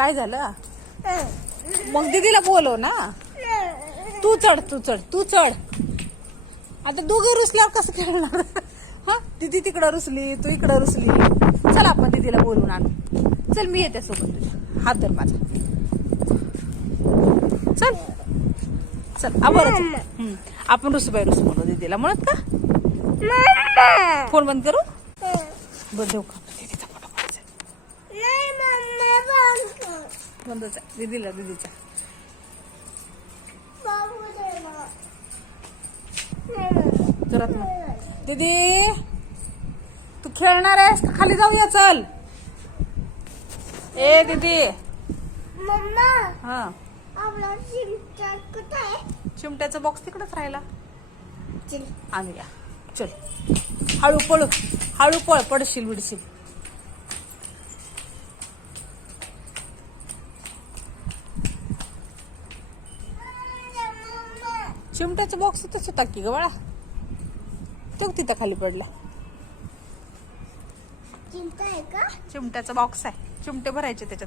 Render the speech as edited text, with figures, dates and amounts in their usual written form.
काय झालं? मग दीदीला बोलव ना. तू चढ तू चढ तू चढ. आता दोघं रुसल्यावर कसं खेळणार? हा दीदी तिकडं रुसली तू इकडं रुसली. चल आपण दीदीला बोलवून आणू. चल मी येते सोबत तुझ्या. हात धर माझा. चल चल बरं. आपण रुसूबाई रुसू म्हणू दीदीला म्हणत का? फोन बंद करू. बरं देऊ का दीदीचा फोटो काढायचा. बंदच आहे दीदीला दीदीच्या. जरात मग दीदी तू खेळणार आहेस का खाली जाऊया चल. ए दीदी. हा चिमट्याचा बॉक्स तिकडेच राहिला. आणूया चल. हळू पळू हळू पळ पडशील बिडशील. चिमट्याचा बॉक्स तसं टाकी ग बाळा. तो तिथं खाली पडला. चिमट्याचा बॉक्स आहे. चिमटे भरायचे त्याच्यात.